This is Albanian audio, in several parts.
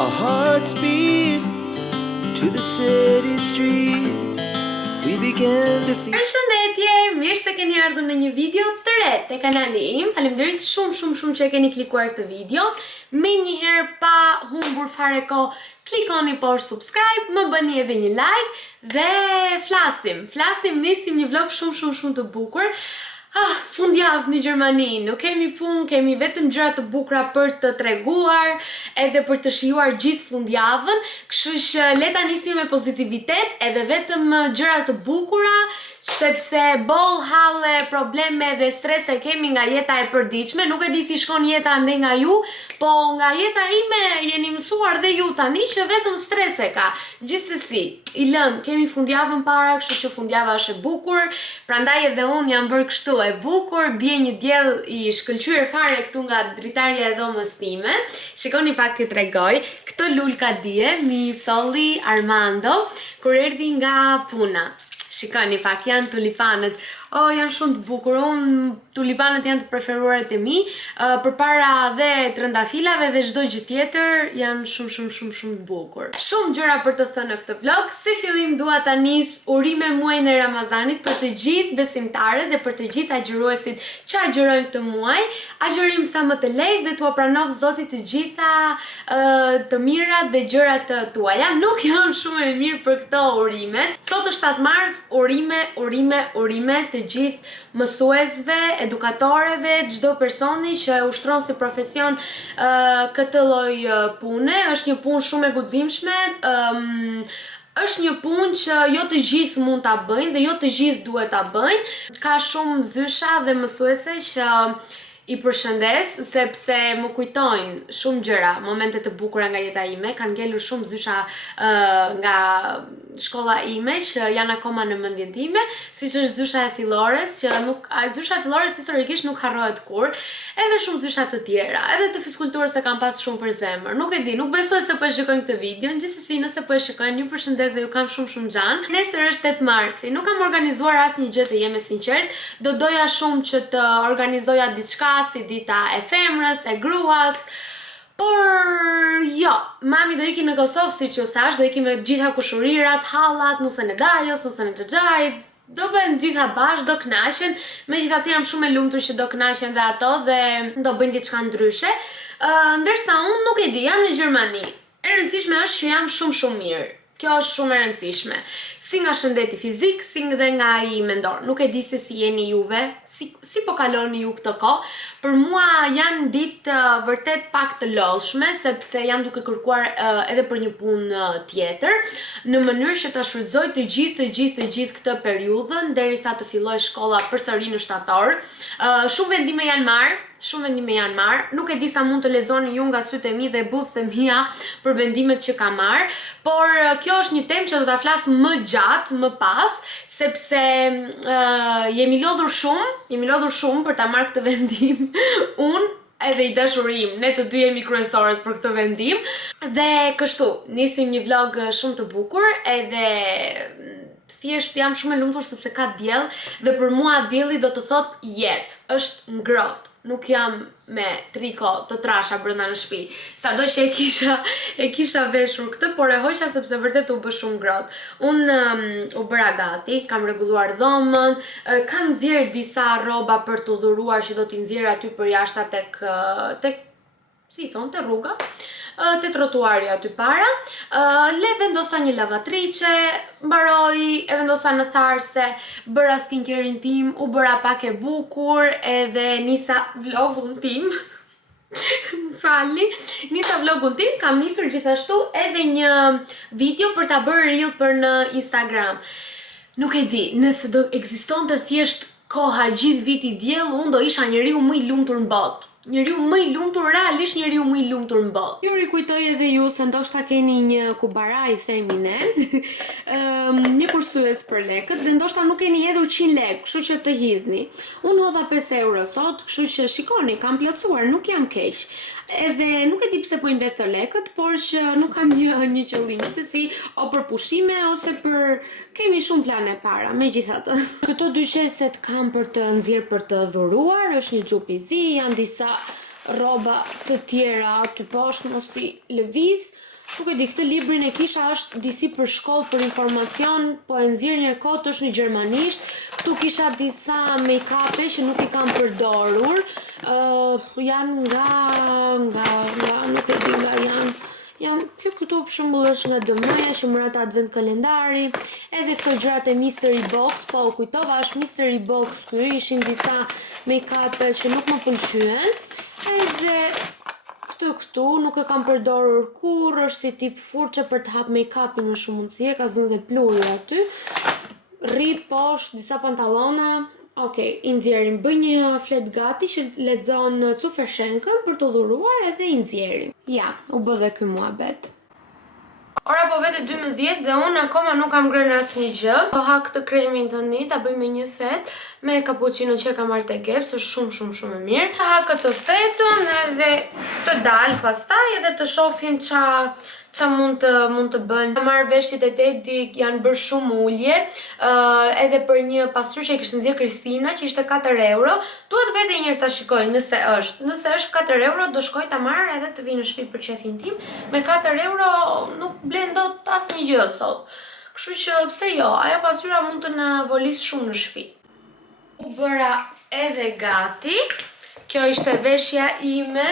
Our hearts beat to the city streets. We began to feel. Përshëndetje, mirë se keni ardhur në një video të re te kanali im. Faleminderit shumë që e keni klikuar këtë video. Menjëherë pa humbur fare kohë, klikoni poshtë subscribe, më bëni edhe një like dhe flasim, nisim një vlog shumë të bukur. Fundjavë në Gjermani, nuk kemi punë, kemi vetëm gjëra të bukura për të treguar, edhe për të shijuar gjithë fundjavën, kështu që le ta nisim me pozitivitet, edhe vetëm gjëra të bukura, sepse boll halle, probleme dhe strese kemi nga jeta e përditshme. Nuk e di si shkon jeta ande nga ju, po nga jeta ime jeni mësuar dhe ju tani që vetëm strese ka. Gjithsesi, i lëm, kemi fundjavën para, kështu që fundjava është e bukur, prandaj edhe unë jam bërë kështu e bukur, bie një diell i shkëlqyer fare këtu nga dritarja e dhomës time. Shikoni pak t'ju tregoj, këtë lulka dje mi solli Armando kur erdhi nga puna. Shikoni pak, janë tulipanët. Janë shumë të bukur. Tulipanët janë të preferuarat e mi. Përpara dhe trëndafilave dhe çdo gjë tjetër janë shumë të bukur. Shumë gjëra për të thënë në këtë vlog. Si fillim dua ta nis urime muajin e Ramazanit për të gjithë besimtarët dhe për të gjithë agjëruesit që agjërojnë këtë muaj. Agjërim sa më të lehtë dhe t'ua pranoft Zoti të gjitha të mirat dhe gjërat tuaja. Nuk jam shumë e mirë për këto urime. Sot është 7 mars, urime të gjithë mësuesve, edukatoreve, çdo personi që e ushtron si profesion këtë lloj pune. Është një punë shumë e guximshme. Është një punë që jo të gjithë mund ta bëjnë dhe jo të gjithë duhet ta bëjnë. Ka shumë zysha dhe mësuese që i përshëndes, sepse më kujtojnë shumë gjëra, momente të bukura nga jeta ime, kanë ngelur shumë zysha nga shkolla ime që janë akoma në mendjen time, siç është zysha e fillores, që zysha e fillores historikisht nuk harrohet kur, edhe shumë zysha të tjera, edhe të fizkulturës e kam pas shumë për zemër. Nuk e di, nuk besoj se po e shikojnë këtë video, gjithsesi nëse po e shikojnë, ju përshëndes dhe ju kam shumë xhan. Nesër është 8 marsi, nuk kam organizuar asnjë gjë, të jem e sinqert, do doja shumë që të organizoja diçka si dita e femrës, e gruas, por jo, mami do ikim në Kosovë, si që thash, do ikim me gjitha kushurirat, hallat, nusën e Dajos, nusën e Xhaxhait, do bëjnë gjitha bashkë, do kënaqen, megjithatë jam shumë e lumtur që do kënaqen dhe ato dhe do bëjnë diçka ndryshe, ndërsa unë nuk e di, jam në Gjermani. E rëndësishme është që jam shumë mirë. Kjo është shumë e rëndësishme. Si nga shëndeti fizik, si dhe nga i mendor. Nuk e di se si jeni juve, si po kaloni ju këtë kohë. Për mua janë ditë vërtet pak të lodhshme, sepse jam duke kërkuar edhe për një punë tjetër, në mënyrë që ta shfrytëzoj të gjithë këtë periudhën derisa të filloj shkolla përsëri në shtator. Shumë vendime janë marrë, nuk e di sa mund të lexoni ju nga sytë e mi dhe buzët e mia për vendimet që kam marrë, por kjo është një temë që do ta flas më gjatë, më pas, sepse jemi lodhur shumë për ta marrë këtë vendim. Unë edhe i dashurim, ne të dy jemi kryesorët për këtë vendim, dhe kështu, nisim një vlog shumë të bukur, edhe thjesht jam shumë e lumtur sepse ka diell dhe për mua dielli do të thotë jetë, është ngrohtë. Nuk jam me triko të trasha brenda në shtëpi. Sado që e kisha veshur këtë, por e hoqa sepse vërtet u bë shumë ngrohtë. Unë u bëra gati, kam rregulluar dhomën, kam nxjerr disa rroba për të dhuruar që do t'i nxjerr aty për jashta tek si thon, te rruga, te trotuari aty para. Le vendosa një lavatrice, mbaroi, e vendosa në tharse, bëra skincare-in tim, u bëra pak e bukur, edhe nisa vlogun tim. Nisa vlogun tim, kam nisur gjithashtu edhe një video për ta bërë reel për në Instagram. Nuk e di, nëse do ekzistonte thjesht koha gjithë viti diell, unë do isha njeriu më i lumtur në botë. Realisht njeriu më i lumtur në botë. Ju rikujtoj edhe ju se ndoshta keni një kubaraj, themi ne, një kursues për lekët, dhe ndoshta nuk keni hedhur 100 lekë, kështu që të hidhni. Unë hodha 5 euro sot, kështu që shikoni, kam plotësuar, nuk jam keq. Edhe nuk e di pse po i mbetho lekët, por që nuk kam një qëllim, se si o për pushime ose për kemi shumë plane para, megjithatë. Këto dy qeset kam për të nxjerr për të dhuruar, është një xhup i zi, janë disa rroba të tjera aty poshtë, mos t'i lëviz. Nuk e di, këtë librin e kisha është disi për shkollë për informacion, po e nxjerr një kohë është në gjermanisht. Këtu kisha disa make-upe që nuk i kam përdorur. Janë nga nuk e di nga janë këtu për shembull është nga DM-ja që më ata advent kalendari, edhe këto gjërat e Mystery Box, po u kujtova është Mystery Box ky, ishin disa make-upe që nuk më pëlqyen. Edhe këtu nuk e kam përdorur kur, është si tip furçe për të hap make-upin me shumë mundësi, ka zënë dhe pluri aty. Rri poshtë disa pantallona. Okej, i nxjerrim, bëj një flet gati që lexon Cufershenkën për të dhuruar edhe i nxjerrim. Ja, u bë dhe ky muhabet. Ora po vete 12 dhe unë akoma nuk kam ngrënë asnjë gjë. Po ha këtë kremin tani, ta bëj me një fet me cappuccino që e kam marrë te Gap, është shumë e mirë. Ha këtë fetën edhe të dal pastaj edhe të shohim qa mund të bëjnë. Kam marrë veshjet e Teddy, janë bërë shumë ulje, edhe për një pasur që e kishte nxjerrë Kristina, që ishte 4 euro. Duhet vetë njërë ta shikoj nëse është 4 euro, do shkoj ta marr edhe të vi në shtëpi për shefin tim. Me 4 euro nuk blen dot asnjë gjë sot. Kështu që pse jo, ajo pasyra mund të na volis shumë në shtëpi. U bëra edhe gati. Kjo ishte veshja ime.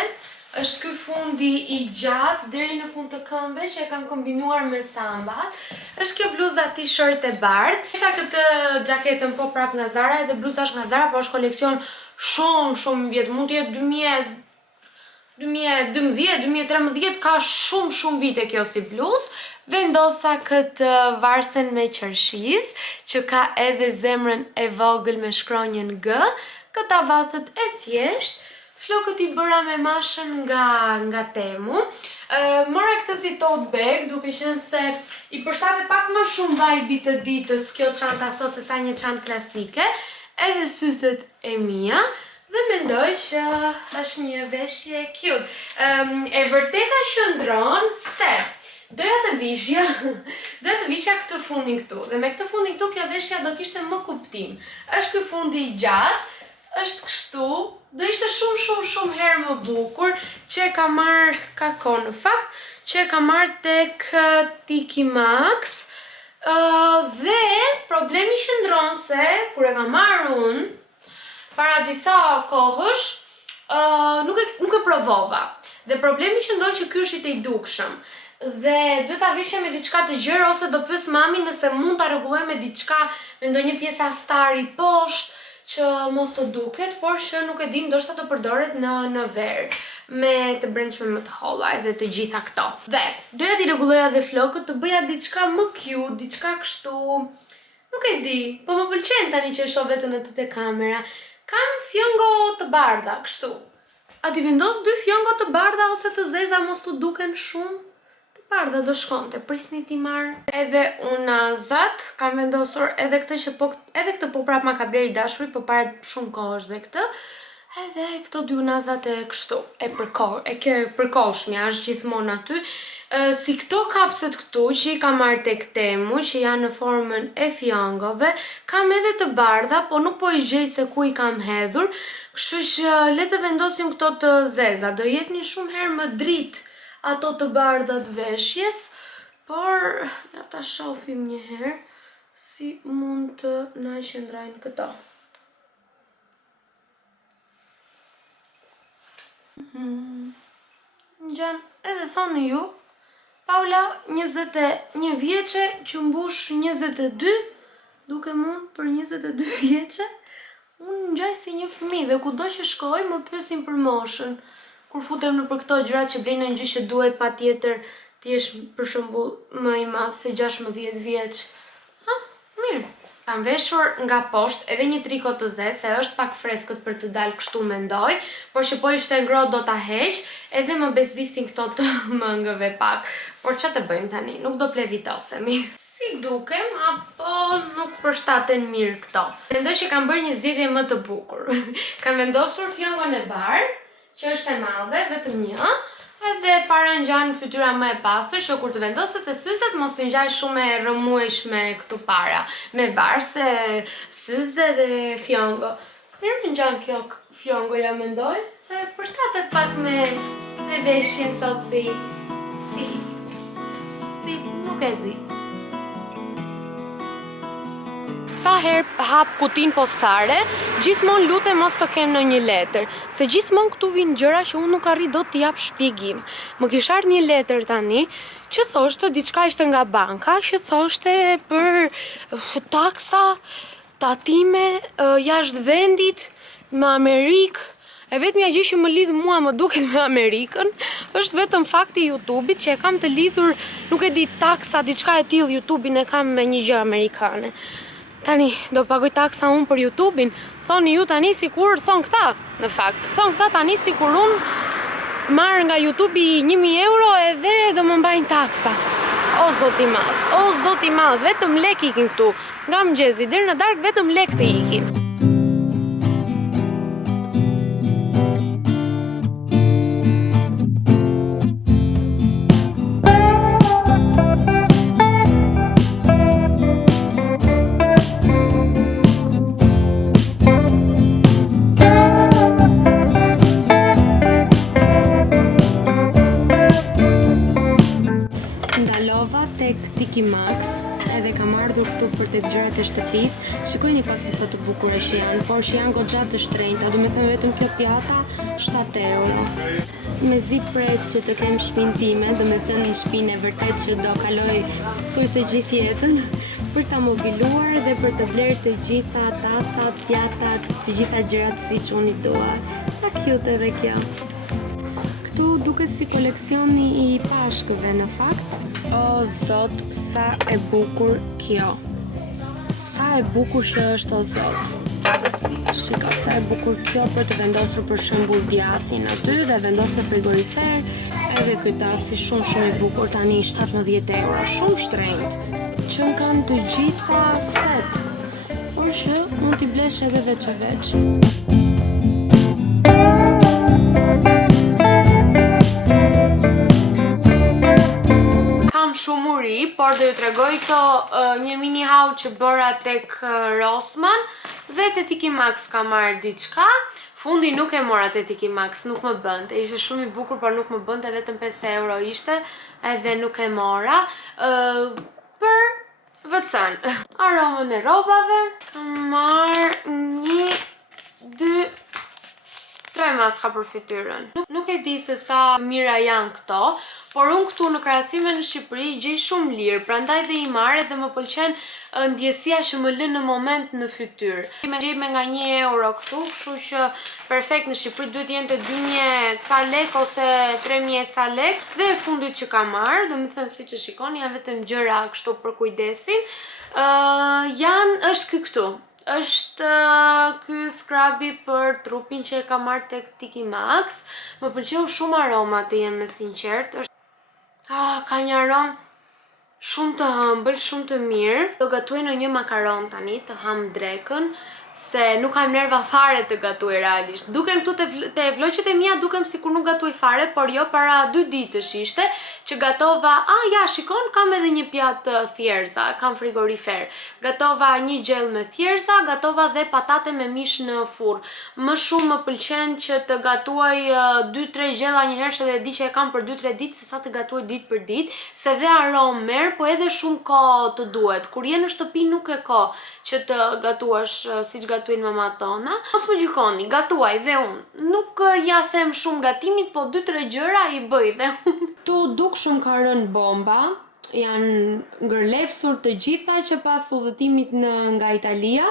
Është ky fundi i gjatë deri në fund të këmbëve që e kam kombinuar me sambat. Është kjo bluza t-shirt e bardhë. Kisha këtë xhaketën po prap nga Zara, edhe bluza është nga Zara, po është koleksion shumë vjet. Mund të jetë 2012, 2013, ka shumë vite kjo si bluzë. Vendosa këtë varsen me qershiz, që ka edhe zemrën e vogël me shkronjën G, këta vathet e thjesht. Flokët i bëra me mashën nga Temu. Mora këtë si tote bag, duke qenë se i përshtatet pak më shumë vibe të ditës kjo çanta sot se sa një çantë klasike, edhe syzet e mia, dhe mendoj që është një veshje cute. E vërteta qëndron se doja të vishja këtë fundin këtu, dhe me këtë fundin këtu kjo veshja do kishte më kuptim. Është ky fundi i gjatë, është kështu, do ishte shumë herë më bukur, që e ka marrë ka kohë në fakt, që e ka marrë tek Tiki Max, dhe problemi qëndron se kur e ka marrë unë para disa kohësh, nuk e provova. Dhe problemi qëndron që ky është i dukshëm. Dhe duhet ta vishja me diçka të gjerë, ose do pyes mami nëse mund ta rregulloj me diçka me ndonjë pjesë astari poshtë, që mos të duket, por që nuk e di, ndoshta të përdoret në verë, me të brendshme më të holla edhe të gjitha këto. Dhe doja t'i rregulloja dhe flokët, të bëja diçka më cute, diçka kështu, nuk e di, po më pëlqen tani që e shoh veten aty te kamera. Kam fjongo të bardha, kështu. A ti vendos 2 fjongo të bardha ose të zeza, mos të duken shumë? Bardha do shkonte, prisni ti marr. Edhe unazat, kam vendosur edhe këtë po prap ma ka bler i dashuri, po para shumë kohësh dhe këtë. Edhe këto 2 unazat e kështu, e përkohshmja, është gjithmonë aty. Si këto kapset këtu që i kam marrë tek Temu, që janë në formën e fjongove, kam edhe të bardha, po nuk po i gjej se ku i kam hedhur, kështu që le të vendosim këto të zeza, do jepni shumë herë më dritë ato të bardhat veshjes, por ja ta shohim një herë si mund të na qëndrojnë këto. Ngjan, edhe thoni ju, Paula 21 vjeçe që mbush 22, duke mund për 22 vjeçe, unë ngjaj si një fëmijë dhe kudo që shkoj më pyesin për moshën. Kur futem në për këto gjërat që blejnë në gjë që duhet patjetër të jesh për shembull më i madh se 16 vjeç. Mirë. Kam veshur nga poshtë edhe një triko të zezë, se është pak freskët për të dalë kështu mendoj, por që po ishte ngrohtë do ta heq, edhe më bezdisin këto të mëngëve pak. Por ç'a të bëjmë tani? Nuk do plevitosemi. Si dukem, apo nuk përshtaten mirë këto. Mendoj që kam bërë një zgjedhje më të bukur. Kam vendosur fjongon e bardhë, që është e madhe, vetëm një, edhe para ngjan fytyra më e pastër, që kur të vendoset e syzet mos të ngjaj shumë e rrëmueshme këtu para, me barse, syze dhe fjongo. Mirë ngjan kjo fjongoja mendoj se përshtatet pak me veshjen sot si nuk e di. Sa herë hap kutin postare, gjithmonë lutem mos të kem në një letër, se gjithmonë këtu vinë gjëra që unë nuk arri do t'i jap shpjegim. Më kish ardhur një letër tani që thoshte diçka ishte nga banka, që thoshte për taksa, tatime jashtë vendit me Amerikë. E vetmja gjë që më lidh mua më duket me Amerikën është vetëm fakti i YouTube-it që e kam të lidhur, nuk e di, taksa, diçka e tillë, YouTube-in e kam me një gjë amerikane. Tani, do pagoj taksa unë për YouTube-in, thoni ju tani sikur thon këta, në fakt. Thon këta tani sikur unë marr nga YouTube-i 1000 euro edhe do më mbajnë taksa. O zot i madh, vetëm lek ikin këtu. Nga mëngjesi deri në darkë vetëm lek të ikin. Max, edhe kam ardhur këtu për tek gjërat e shtëpisë. Shikojeni pak se sa të bukura që janë, por që janë goxha të shtrenjta. Do të thënë vetëm kjo pjata 7 euro. Me zi pres që të kem shtëpinë time, do të thënë në shtëpinë e vërtet që do kaloj thujse gjithë jetën për ta mobiluar dhe për të blerë të gjitha tasat, pjatat, të gjitha gjërat siç unë i dua. Sa cute edhe kjo. Këtu duket si koleksioni i pashkëve në fakt. O zot, sa e bukur kjo. Sa e bukur që është, o zot. Shika, sa e bukur kjo për të vendosur për shembull djathin aty dhe vendosur frigorifer. Edhe ky tasi shumë i bukur, tani 17 euro, shumë shtrenjtë. Që kanë të gjitha set, por që mund t'i blesh edhe veç e veç. Shumuri, por do ju tregoj këto një mini haul që bëra tek Rossmann dhe te Tiki Max ka marrë diçka. Fundi nuk e mora te Tiki Max, nuk më bënte. Ishte shumë i bukur, por nuk më bënte, vetëm 5 euro ishte, edhe nuk e mora. Për vëcën. Aromën e rrobave kam marrë 1, 2, 3 maska për fytyrën. Nuk e di se sa mira janë këto, por unë këtu në krahasime në Shqipëri gjej shumë lirë, prandaj dhe i marr dhe më pëlqen ndjesia që më lën në moment në fytyrë. Me gjej me nga 1 euro këtu, kështu që perfekt në Shqipëri duhet jenë të 2000 ca lek ose 3000 ca lek. Dhe e fundit që kam marr, do të thënë siç e shikoni, janë vetëm gjëra kështu për kujdesin. Është këtu. Është ky scrubi për trupin që e kam marrë tek Tiki Max. Më pëlqeu shumë aroma, të jem me sinqert. Ka një aromë shumë të hëmbël, shumë të mirë. Do gatuaj në një makaron tani, të ham drekën, se nuk kam nerva fare të gatuaj realisht. Dukem këtu te vloqet e mia, dukem sikur nuk gatuaj fare, por jo, para 2 ditësh ishte që gatova, shikon, kam edhe një pjatë thjerza, kam frigorifer. Gatova një gjell me thjerza, gatova dhe patate me mish në furr. Më shumë më pëlqen që të gatuaj 2-3 gjella një herë, edhe di që e kam për 2-3 ditë, se sa të gatuaj ditë për ditë, se dhe aromë merr, po edhe shumë kohë të duhet. Kur je në shtëpi nuk e ka që të gatuash siç gatuajnë mamat tona. Mos më gjykoni, gatuaj dhe unë. Nuk ja them shumë gatimit, po 2-3 gjëra i bëj dhe unë. Tu duk shumë ka rënë bomba. Janë ngërlepsur të gjitha që pas udhëtimit nga Italia.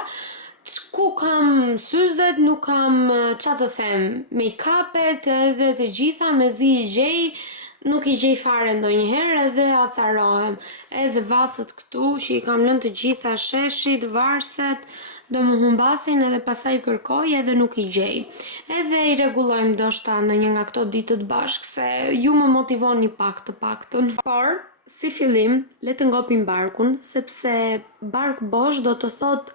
Ku kam syzet, nuk kam qa të them, make-upet edhe të gjitha me zi i gjej. Nuk i gjej fare ndonjëherë edhe acarohem. Edhe vathët këtu që i kam lënë të gjitha sheshit, varset, do më humbasin edhe pasaj kërkoj edhe nuk i gjej. Edhe i rregullojmë ndoshta në një nga këto ditët bashkë, se ju më motivoni pak të paktën. Por, si fillim, le të ngopim barkun, sepse bark bosh do të thot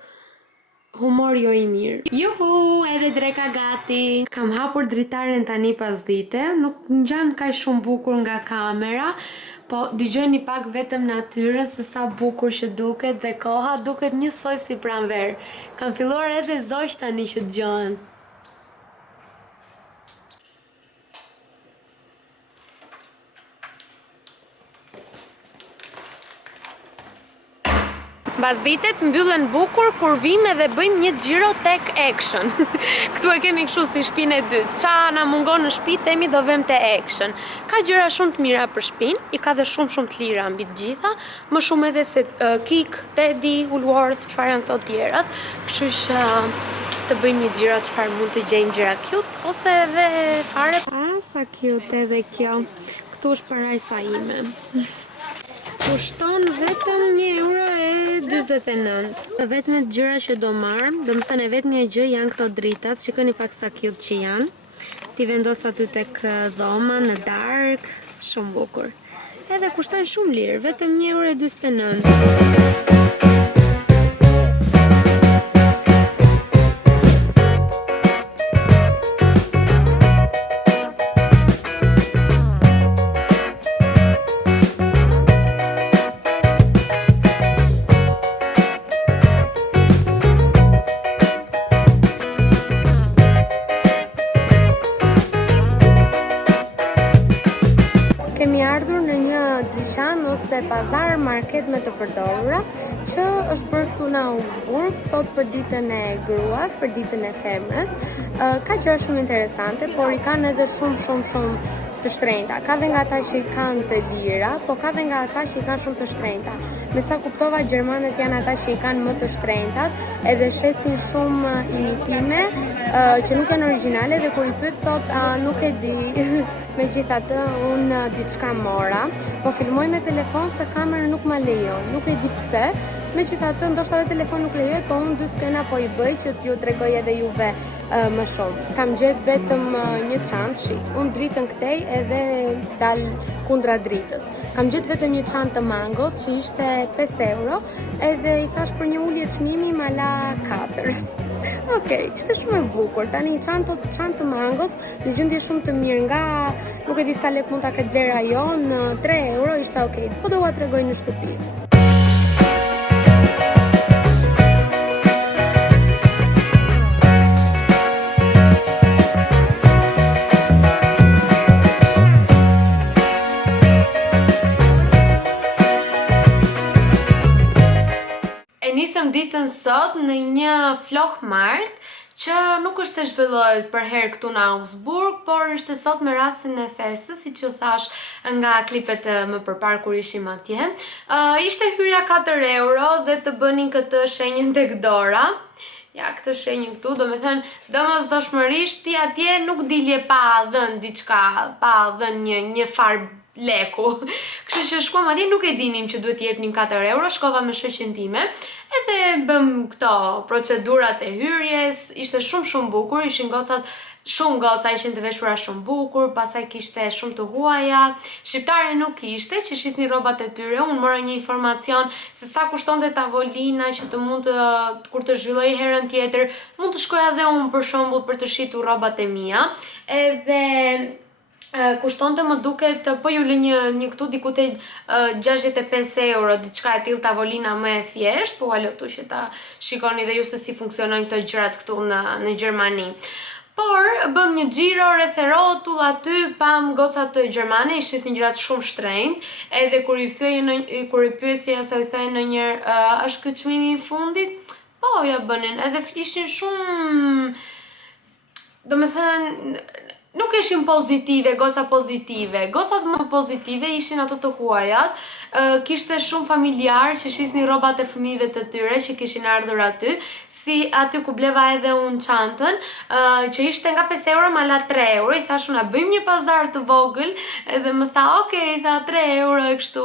humor jo i mirë. Juhu, edhe dreka gati. Kam hapur dritaren tani pas dite, nuk ngjan kaq shumë bukur nga kamera, po dëgjoni pak vetëm natyrën se sa bukur që duket dhe koha duket njësoj si pranverë. Kam filluar edhe zogj tani që dëgjohen. mbasditet mbyllen bukur kur vim edhe bëjmë një xhiro tek Action. Këtu e kemi kështu si shtëpinë e dytë. Ça na mungon në shtëpi, themi do vëm te Action. Ka gjëra shumë të mira për shtëpinë, i ka dhe shumë të lira mbi të gjitha, më shumë edhe se Kik, Teddy, Woolworth, çfarë janë këto tjerat. Kështu që të bëjmë një xhiro çfarë mund të gjejmë gjëra cute ose edhe fare. Sa cute edhe kjo. Këtu është parajsa ime. Kushton vetëm €1.49. Vetëm gjëra që do marr, domethënë vetëm një gjë janë këto dritat, shikoni pak sa cute që janë. Ti vendos aty tek dhoma në dark, shumë bukur. Edhe kushton shumë lirë, vetëm €1.49. Kemi ardhur në një dyqan ose pazar market me të përdorura që është bërë këtu në Augsburg sot për ditën e gruas, për ditën e femrës. Ka gjëra shumë interesante, por i kanë edhe shumë të shtrenjta. Ka dhe nga ata që i kanë të lira, po ka dhe nga ata që i kanë shumë të shtrenjta. Me sa kuptova, gjermanët janë ata që i kanë më të shtrenjtat, edhe shesin shumë imitime që nuk janë origjinale dhe kur i pyet thot nuk e di. Megjithatë, unë diçka mora, po filmoj me telefon se kamera nuk ma lejon, nuk e di pse. Megjithatë, ndoshta edhe telefon nuk lejohet, po unë 2 skena po i bëj që t'ju tregoj edhe juve më shumë. Kam gjetë vetëm një çantë, unë dritën këtej edhe dal kundra dritës. Kam gjetë vetëm një çantë të mangos që ishte €5 edhe i thash për një ulje çmimi ma la 4. Okej, ishte shumë e bukur. Tani çantë të mangos në gjendje shumë të mirë nga nuk e di sa lek mund ta ketë vlera jon, €3 ishte okej. Po do ua tregoj në shtëpi. Nisëm ditën sot në një flokmark që nuk është se zhvillohet për herë këtu në Augsburg, por është sot me rastin e festës, siç u thash nga klipet më përpara kur ishim atje. Ishte hyrja €4 dhe të bënin këtë shenjën tek dora. Ja, këtë shenjë këtu, do me thënë, domosdoshmërisht ti atje nuk dilje pa dhënë diçka, pa dhënë një farë leku. Kështu që shkuam atje, nuk e dinim që duhet jepnim €4, shkova me shoqen time, edhe bëm këto procedurat e hyrjes, ishte shumë bukur, ishin gocat shumë goca ishin të veshura shumë bukur, pastaj kishte shumë të huaja, shqiptare nuk ishte, që shisnin rrobat e tyre. Unë mora një informacion se sa kushtonte tavolina që të mund të, kur të zhvilloj herën tjetër, mund të shkoja dhe unë për shembull për të shitur rrobat e mia. Edhe kushtonte më duket, po ju lë një këtu diku te €65, diçka e tillë, tavolina më e thjeshtë, po alo këtu që ta shikoni dhe ju se si funksionojnë këto gjërat këtu në Gjermani. Por bëm një xhiro rreth e rrotull aty, pam gocat të gjermane, ishin gjërat shumë shtrenjtë, edhe kur i pyesja se i thënë ndonjëherë, është ky çmimi i fundit? Po, ja bënin, edhe ishin shumë, domethënë nuk ishin pozitive, goca pozitive. Gocat më pozitive ishin ato të huajat. Kishte shumë familjar që shisnin rrobat e fëmijëve të tyre që kishin ardhur aty, si aty ku bleva edhe unë çantën, që ishte nga €5 ma la €3. I thash unë, bëjmë një pazar të vogël, edhe më tha, okej, tha €3 e kështu.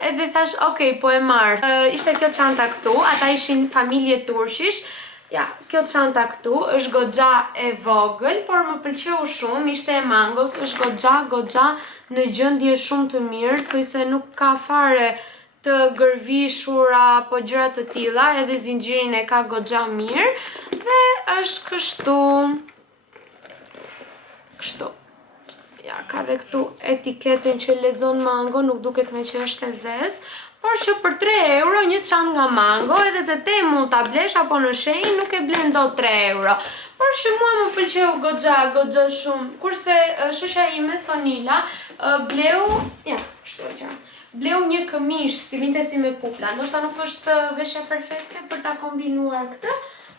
Edhe thash, okej, po e marr. Ishte kjo çanta këtu, ata ishin familje turqish. Ja, kjo çanta këtu është goxha e vogël, por më pëlqeu shumë, ishte e mangos, është goxha në gjendje shumë të mirë, thuaj se nuk ka fare të gërvishura apo gjëra të tilla, edhe zinxhirin e ka goxha mirë dhe është kështu. Ja, ka dhe këtu etiketën që lexon Mango, nuk duket nga që është e zezë. Por që për €3 një çantë nga Mango, edhe të Temu ta blesh apo në shenjë nuk e blen dot €3. Por që mua më pëlqeu goxha shumë. Kurse shoqja ime Sonila bleu, ja, kështu që. bleu një këmish si vinte si me pupla. Ndoshta nuk është veshje perfekte për ta kombinuar këtë,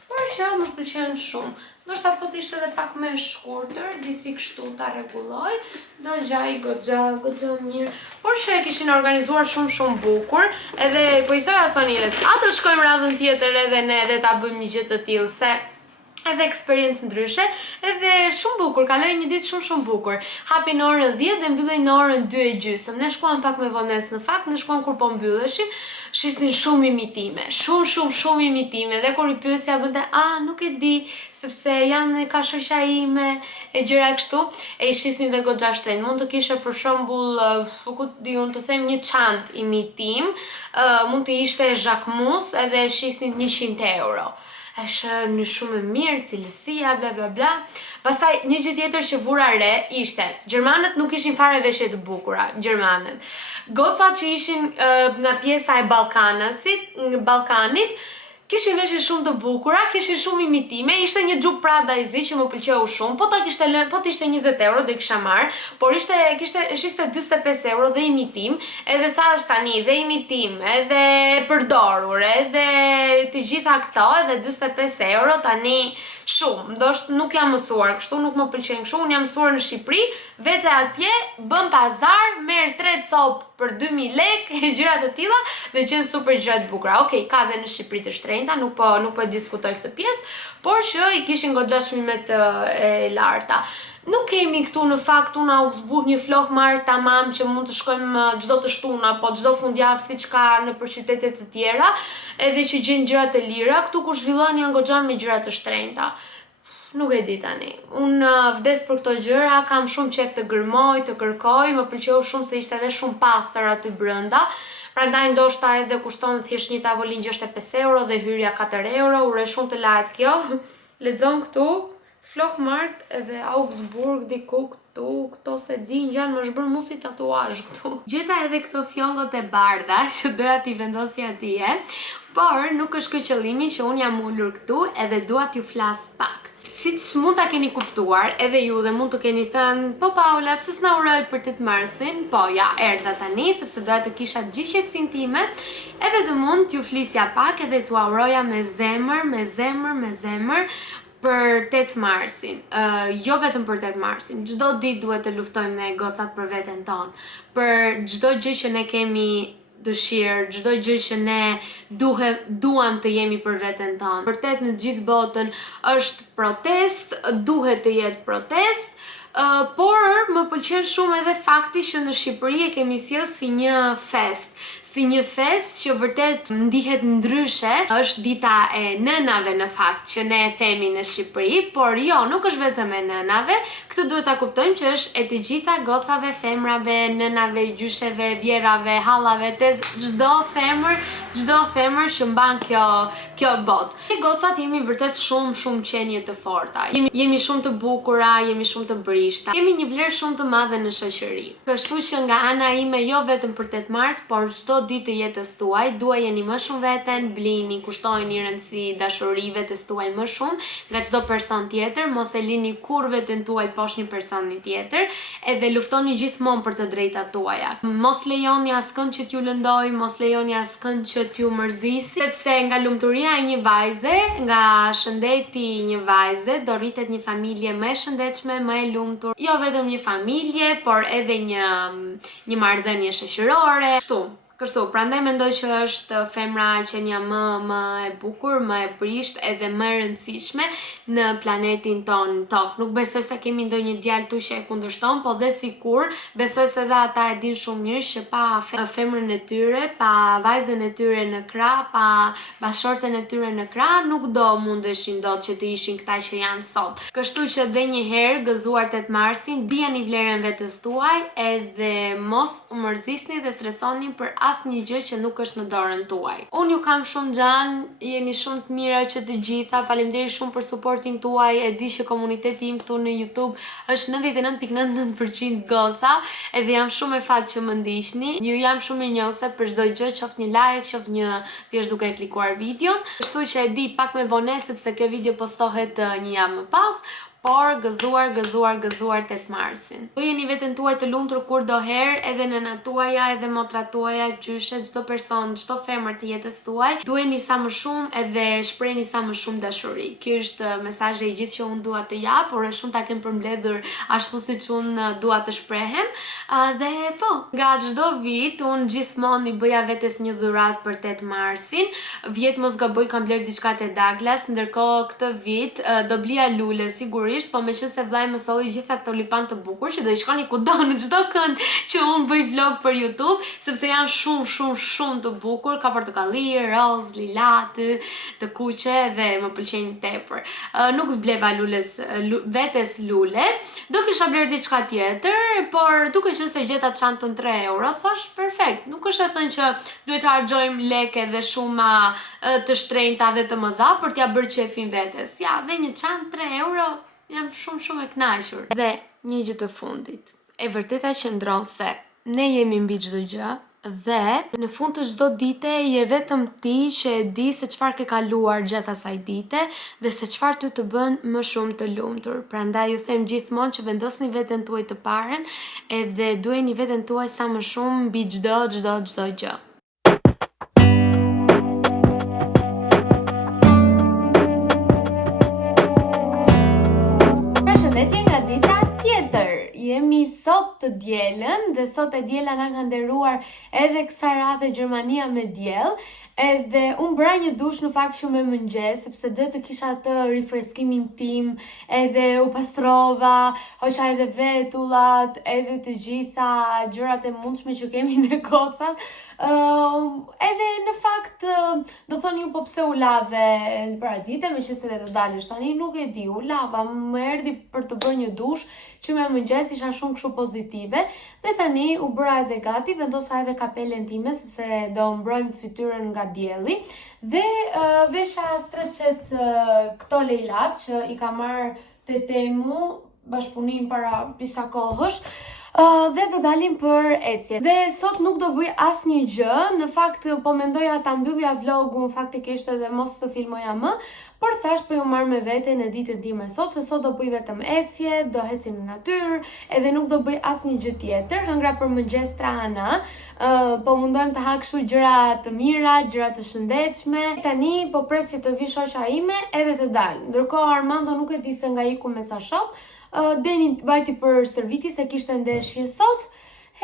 por që më pëlqen shumë. Ndoshta po të ishte edhe pak më shkurtër, disi kështu ta rregulloj, do gjaj goxha mirë. Por që e kishin organizuar shumë bukur, edhe po i thoja Soniles, a do shkojmë radhën tjetër edhe ne edhe ta bëjmë një gjë të tillë, se edhe eksperiencë ndryshe, edhe shumë bukur, kaloj një ditë shumë bukur. Hapi në orën 10 dhe mbyllej në orën 2:30. Ne shkuam pak me vonesë, në fakt, ne shkuam kur po mbylleshim, shisnin shumë imitime, shumë imitime, dhe kur i pyesja bënte, nuk e di, sepse janë ka shoqja ime, e gjëra kështu, e i shisnin dhe goxha shtrenjtë. Mund të kishe për shembull, ku di unë të them një çantë imitim, mund të ishte zhakmus edhe shisnin 100 euro. Është në shumë e mirë, cilësia, bla bla bla. Pastaj një gjë tjetër që vura re ishte, gjermanët nuk ishin fare veshje të bukura, gjermanët. Gocat që ishin nga pjesa e Ballkanit, kishin veshje shumë të bukura, kishin shumë imitime, ishte një xhup Prada i zi që më pëlqeu shumë, po të ishte 20 euro do i kisha marrë, por shiste 45 euro dhe imitim, edhe thash tani dhe imitim, edhe përdorur, edhe të gjitha këto, edhe 45 euro tani shumë, nuk jam mësuar kështu, nuk më pëlqen kështu, unë jam mësuar në Shqipëri, vete atje, bën pazar, merr 3 copë për 2000 lekë, gjëra të tilla dhe qenë super gjëra të bukura. Okej, ka dhe në Shqipëri të shtrenjta, nuk po e diskutoj këtë pjesë, por që i kishin goxha çmimet e larta. Nuk kemi këtu në fakt unë Augsburg një flok marrë tamam që mund të shkojmë çdo të shtunë apo çdo fundjavë siç ka në qytete të tjera, edhe që gjen gjëra të lira, këtu kur zhvillohen janë goxha me gjëra të shtrenjta. Nuk e di tani. Unë vdes për këto gjëra, kam shumë qef të gërmoj, të kërkoj, më pëlqeu shumë se ishte edhe shumë pastër aty brenda. Prandaj ndoshta edhe kushton thjesht një tavolinë 65 euro dhe hyrja 4 euro, ure shumë të lart kjo. Lexon këtu, Flok Mart edhe Augsburg diku këto se di ngjan më zhbër mu si tatuazh këtu. Gjeta edhe këto fjongot e bardha që doja t'i vendosja atje, por nuk është ky qëllimi që unë jam ulur këtu edhe dua t'ju flas pak. Siç mund ta keni kuptuar edhe ju dhe mund të keni thënë, po Paula, pse s'na uroj për 8 marsin? Po ja, erdha tani sepse doja të kisha gjithë qetësinë time, edhe të mund t'ju flisja pak edhe t'u uroja me zemër për 8 marsin. Jo vetëm për 8 marsin, çdo ditë duhet të luftojmë ne gocat për veten tonë, për çdo gjë që ne kemi dëshirë, çdo gjë që ne duam të jemi për veten tonë. Vërtet në gjithë botën është protest, duhet të jetë protest, por më pëlqen shumë edhe fakti që në Shqipëri e kemi sjell si një fest që vërtet ndihet ndryshe. Është dita e nënave në fakt që ne e themi në Shqipëri, por jo, nuk është vetëm e nënave. Këtë duhet ta kuptojmë që është e të gjitha gocave, femrave, nënave, gjysheve, vjerave, hallave, çdo femër që mban kjo botë. Ne gocat jemi vërtet shumë qenie të forta. Jemi shumë të bukura, jemi shumë të brishta. Kemi një vlerë shumë të madhe në shoqëri. Kështu që nga ana ime jo vetëm për 8 mars, por çdo ditë të jetës tuaj, duajeni më shumë veten, blini, kushtojeni rëndësi dashurive të tuaj më shumë nga çdo person tjetër, mos e lini kurrë veten tuaj poshtë një personi tjetër, edhe luftoni gjithmonë për të drejtat tuaja. Mos lejoni askënd që t'ju lëndoj, mos lejoni askënd që t'ju mërzisi, sepse nga lumturia e një vajze, nga shëndeti i një vajze, do rritet një familje më e shëndetshme, më e lumtur. Jo vetëm një familje, por edhe një marrëdhënie shoqërore. Kështu, prandaj mendoj që është femra qenia më e bukur, më e prisht edhe më e rëndësishme në planetin ton Tokë. Nuk besoj se kemi ndonjë djalë tu që e kundërshton, po dhe sikur besoj se dhe ata e din shumë mirë që pa femrën e tyre, pa vajzën e tyre në krah, pa bashorten e tyre në krah, nuk do mundeshin dot që të ishin këta që janë sot. Kështu që dhe një herë gëzuar 8 marsin, dijani vlerën vetes tuaj edhe mos u mërzisni dhe stresoni për asnjë gjë që nuk është në dorën tuaj. Unë ju kam shumë xhan, jeni shumë të mira që të gjitha, faleminderit shumë për suportin tuaj, e di që komuniteti im këtu në YouTube është 99.99% goca, edhe jam shumë e fat që më ndiqni. Ju jam shumë mirënjohëse për çdo gjë, qoftë një like, qoftë një thjesht duke klikuar videon. Kështu që e di pak me vonesë sepse kjo video postohet një javë më pas, por gëzuar 8 marsin. Ju jeni veten tuaj të lumtur kur do herë, edhe nënat tuaja, edhe motrat tuaja, gjyshe, çdo person, çdo femër të jetës tuaj. Duheni sa më shumë edhe shprehni sa më shumë dashuri. Ky është mesazhi i gjithë që unë dua të jap, por është shumë ta kem përmbledhur ashtu siç unë dua të shprehem. Dhe po, nga çdo vit unë gjithmonë i bëja vetes një dhuratë për 8 marsin. Vjet mos gaboj kam bler diçka te Douglas, ndërkohë këtë vit do blija lule sigurisht, po meqense vllai më solli gjitha ato lipan të bukur që do i shkoni kudo në çdo kënd që unë bëj vlog për YouTube, sepse janë shumë të bukur, ka portokalli, roz, lila, të kuqe dhe më pëlqejnë tepër. Nuk bleva vetes lule, do kisha bler diçka tjetër, por duke qenë se gjeta çantën 3 euro, thash perfekt. Nuk është e thënë që duhet të harxojmë lekë dhe shuma të shtrenjta dhe të mëdha për t'ia bërë qefin vetes. Ja, dhe një çantë 3 euro, jam shumë e kënaqur. Dhe një gjë të fundit. E vërteta qëndron se ne jemi mbi çdo gjë dhe në fund të çdo dite je vetëm ti që e di se çfarë ke kaluar gjatë asaj dite dhe se çfarë ty të bën më shumë të lumtur. Prandaj ju them gjithmonë që vendosni veten tuaj të parën edhe duheni veten tuaj sa më shumë mbi çdo gjë. Jemi sot të dielën dhe sot e diela na ka nderuar edhe kësaj radhe Gjermania me diell. Edhe unë bëra një dush në fakt shumë e mëngjes, sepse do të kisha atë rifreskimin tim, edhe u pastrova, hoqa edhe vetullat, edhe të gjitha gjërat e mundshme që kemi në gocat. Edhe në fakt do thoni ju po pse u lave në paradite, me që se dhe të dalësh tani, nuk e di, u lava, më erdhi për të bërë një dush që me mëngjes isha shumë kështu pozitive, dhe tani u bëra edhe gati, vendosa edhe kapelen time, sepse do mbrojmë fytyrën nga dielli, dhe vesha streçet këto lejlat që i ka marrë te Temu bashkëpunim para disa kohësh, dhe do dalim për ecje. Dhe sot nuk do bëj asnjë gjë, në fakt po mendoja ta mbyllja vlogun faktikisht edhe mos të filmoja më, por thash po ju marr me vete në ditën time sot, se sot do bëj vetëm ecje, do hecim në natyrë, edhe nuk do bëj asnjë gjë tjetër. Hëngra për mëngjes trana, po mundohem të ha kështu gjëra të mira, gjëra të shëndetshme. Tani po pres që të vi shoqja ime edhe të dal. Ndërkohë Armando nuk e di se nga iku me ca shok. Deni bajti për serviti se kishte ndeshje sot,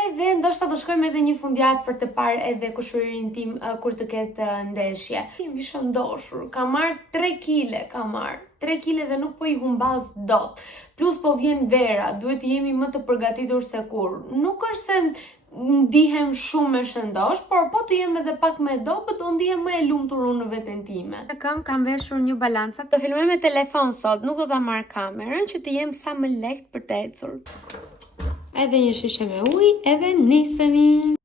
edhe ndoshta do shkojmë edhe një fundjavë për të parë edhe kushëririn tim kur të ketë ndeshje. Jemi shëndoshur, ka marrë 3 kile, 3 kile dhe nuk po i humbas dot. Plus po vjen vera, duhet të jemi më të përgatitur se kur. Nuk është se ndihem shumë e shëndosh, por po të jem edhe pak me dobët, do ndihem më e lumtur unë në veten time. Në këmbë kam veshur një balanca. Do filmoj me telefon sot, nuk do ta marr kamerën që të jem sa më lehtë për të ecur. Edhe një shishe me ujë, edhe nisemi.